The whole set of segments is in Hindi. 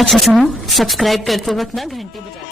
अच्छा सुनो, सब्सक्राइब करते वक्त ना घंटी बजा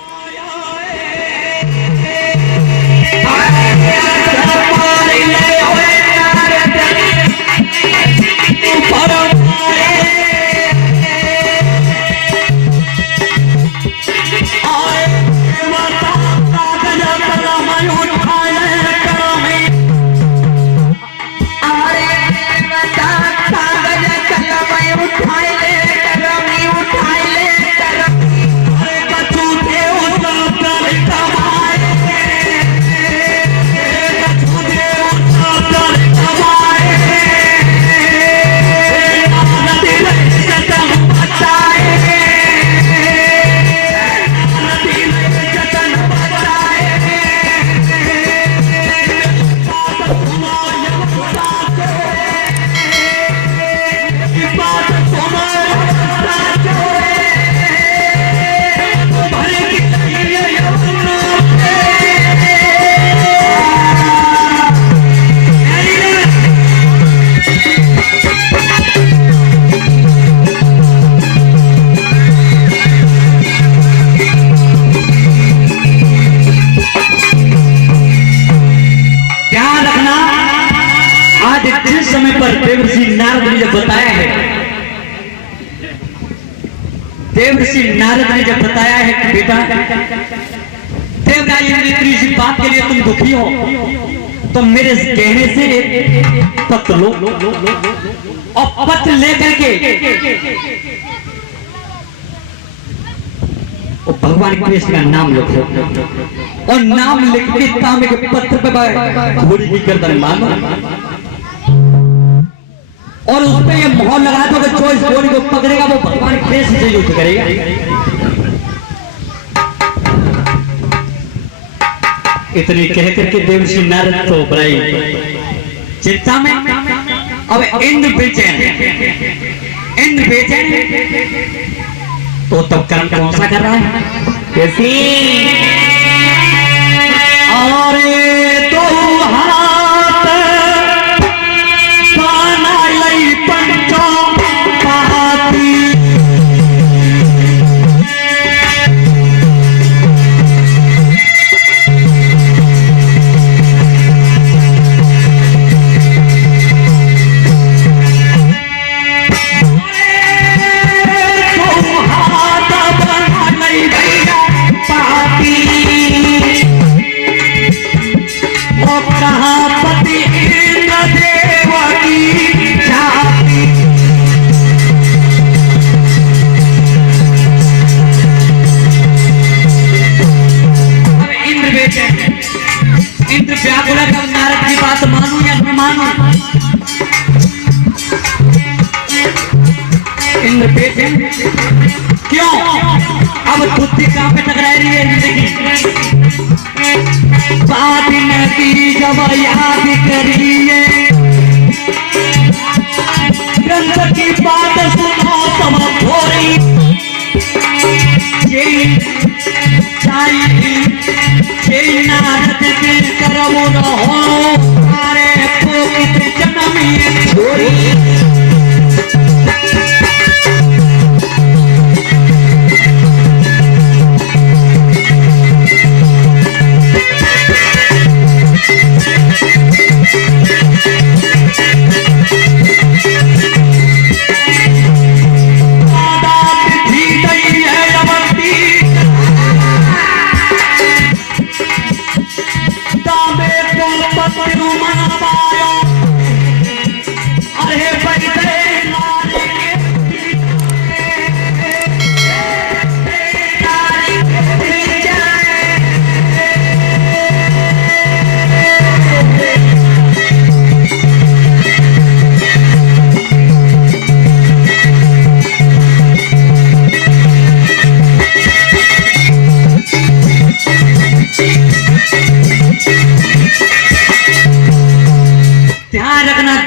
देवर्षि नारद ने जब बताया है, देवर्षि नारद ने जब बताया है कि बेटा देवराज इंद्र इस बात के लिए तुम दुखी हो तो मेरे कहने से एक पत्र लो और पत्र लेकर के भगवान कृष्ण का नाम लिखो और नाम लिख के तांबे के पत्र पे घोड़ी की गर्दन मारो और उस पे ये मोहर लगा दो कि जो इस घोड़ी को पकड़ेगा वो भगवान कृष्ण से युद्ध करेगा। इतने कह करके देवर्षि नारद तो बड़ाई चिंता में। अब इंद्र बेचैन तो तब कर्म कौन सा कर रहा है कैसी और तो नारद की बात मानू या न मानू। इंद्र बेटे क्यों अब बुद्धि कहां पे टकरा रही है जिंदगी बात न की जब याद करिए ग्रंथ की बात सुनो तब थोड़ी नारद के कर्म न हो सारे पोकित जन्म छोड़ी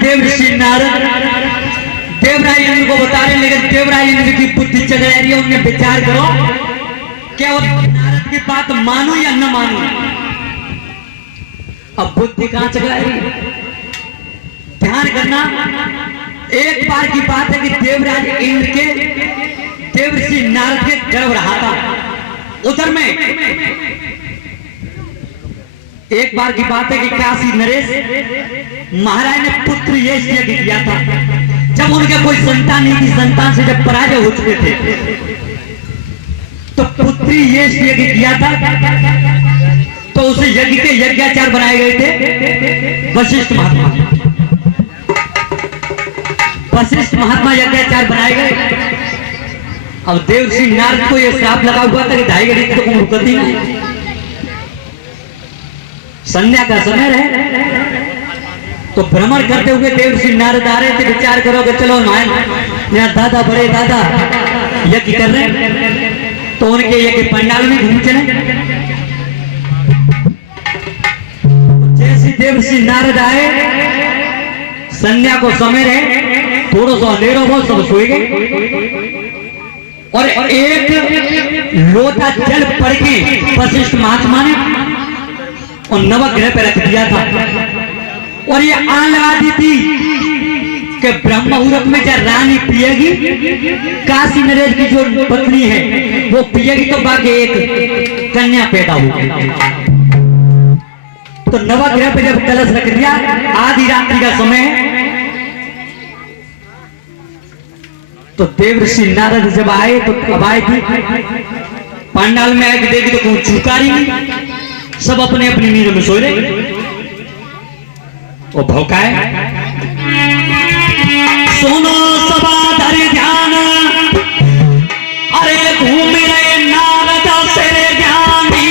देवर्षि नारद देवराज इंद्र को बता रहे, लेकिन देवराज इंद्र की बुद्धि चल रही है। उन्हें विचार करो क्या नारद की बात मानू या न मानू। अब बुद्धि कहां चल रही है ध्यान करना। एक बार की बात है कि देवराज इंद्र के देवर्षि नारद के गर्भ रहा था। उधर में एक बार की बात है कि काशी नरेश महाराज ने पुत्र यश यज्ञ किया था। जब उनके कोई संतान नहीं थी, संतान से जब पराजय हो चुके थे, तो पुत्री यश यज्ञ किया था। तो उसे यज्ञ के यज्ञाचार बनाए गए थे वशिष्ठ महात्मा। वशिष्ठ महात्मा यज्ञाचार बनाए गए। अब देवर्षि नारद को यह श्राप लगा हुआ था कि ढाई घड़ी तो उम्र गति नहीं। संध्या का समय रहे तो भ्रमण करते हुए देवर्षि नारद आ रहे थे। विचार करोगे चलो यहाँ दादा बड़े दादा यज्ञ कर रहे हैं, तो उनके यज्ञ पंडाल में घूम चले। जैसे देवर्षि नारद आए, संध्या को समय रहे, थोड़ा सा अंधेरा हो, सब सोए गए और एक लोटा जल पड़ के वशिष्ठ महात्मा ने और नवग्रह पे रख दिया था। और ये आन लगा दी थी कि ब्रह्म मुहूर्त में जब रानी पिएगी, काशी नरेश की जो पत्नी है वो पिएगी, तो बाकी एक कन्या पैदा होगी। तो नवग्रह पे जब कलश रख दिया, आधी रात्रि का समय, तो देवर्षि नारद जब आए तो कब आए थी पंडाल में आके देखी तो कोई चुकारी नहीं, सब अपने अपनी नींद में सो रहे। वो भौकाए, सुनो सबा धर ध्यान, अरे घूम रहे नारद से ज्ञानी।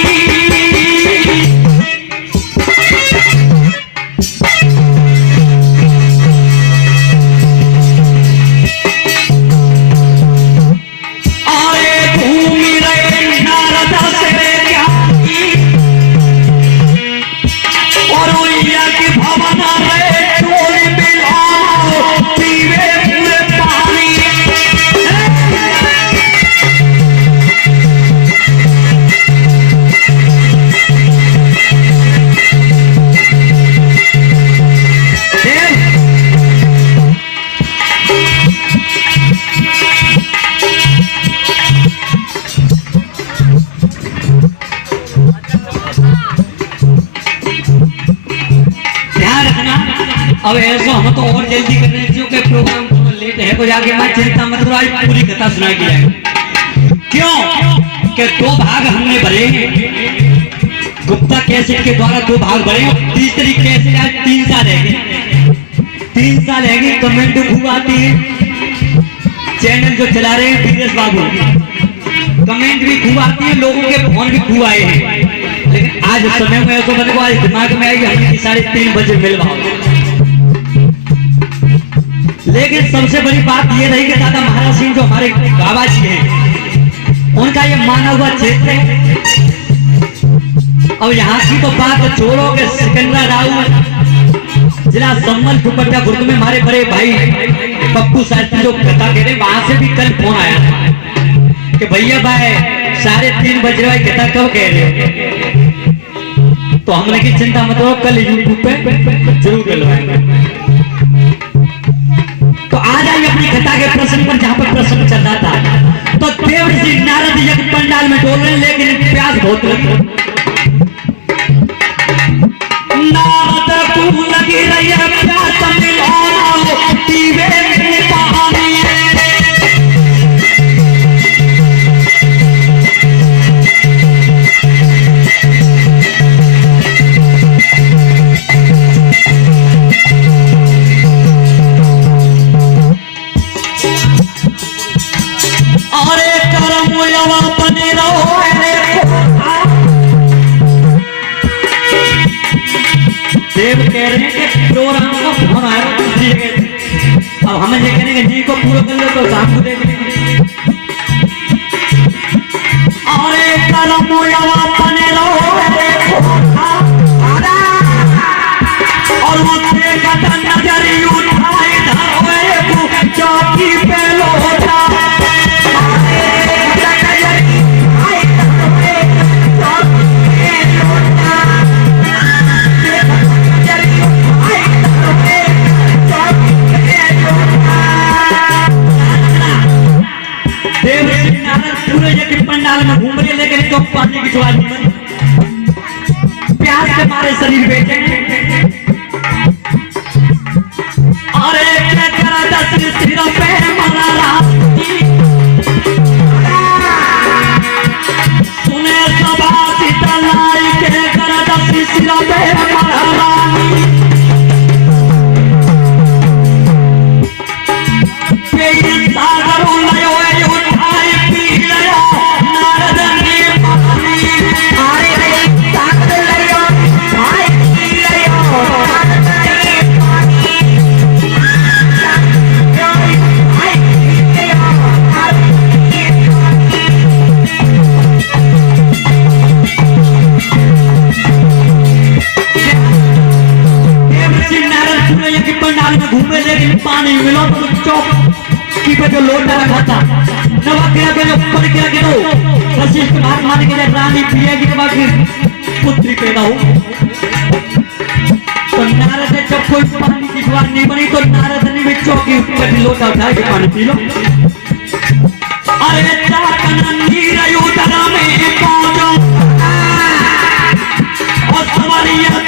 अब ऐसा हम तो और जल्दी कर रहे हैं क्योंकि प्रोग्राम थोड़ा लेट है, तो जाके मैं चिंता मत करो, आज पूरी कथा सुनाई जाएगी। क्यों कि 2 भाग हमने भरे, गुप्ता कैसेट के द्वारा 2 भाग भरे और तीसरी कैसेट आज 3 साल रहेगी। 3 साल रहेगी। कमेंट खूब आती है, चैनल जो चला रहे हैं धीरेश बाबू, कमेंट भी खूब आती है, लोगों के फोन भी खूब आए हैं। लेकिन आज समय में ऐसा बने को आज दिमाग में आएगी हमें 3:30 बजे मिलवा। लेकिन सबसे बड़ी बात ये रही कि दादा महाराज सिंह जो हमारे बाबा जी हैं, उनका ये माना हुआ क्षेत्र है। अब यहाँ की तो बात छोड़ो कि सिकंदर राव जिला संबल दुपट्टा गुर्द में हमारे बड़े भाई पप्पू शास्त्री जो कथा कह रहे, वहां से भी कल फोन आया था कि भैया भाई 3:30 बज रहा है, कथा कब कह रहे हो? तो हमने की चिंता मत करो, कल यूट्यूब पे जरूर डलवाएंगे। तो आ जाइए अपनी कथा के प्रसंग पर, जहां पर प्रसंग चल रहा था। तो देवर्षि नारद यज्ञ पंडाल में डोल रहे, लेकिन प्यास बहुत लगी। नारद तू लगी रही है प्यास मिलाना, पीवे पानी। देव कह रहे हैं कि प्रोग्राम का फोन आया, अब हमें ये कहने जी को पूरा कर लो तो शाम को देख लेंगे। अरे कलम बने रहो और वो नजर उठाए धरोए चौकी पे लोटा। देव शरीर बेटे अरे क्या करा दस सिर पे मलाला सुने सभा सीतालाई के करा दस सिर पे मलाला पानी मिलो तो चौकी पे जो लोटा रखा था नवग्रह पे जो ऊपर गिरा के दो वशिष्ठ महात्मा के रानी प्रिया की बाकी पुत्री पैदा हो तो नारद ने जब कोई पानी की जुआर नहीं बनी तो नारद ने भी चौकी ऊपर लोटा उठा के पानी पी लो अरे चाकना नीर युतरा में पहुंचो और सवालिया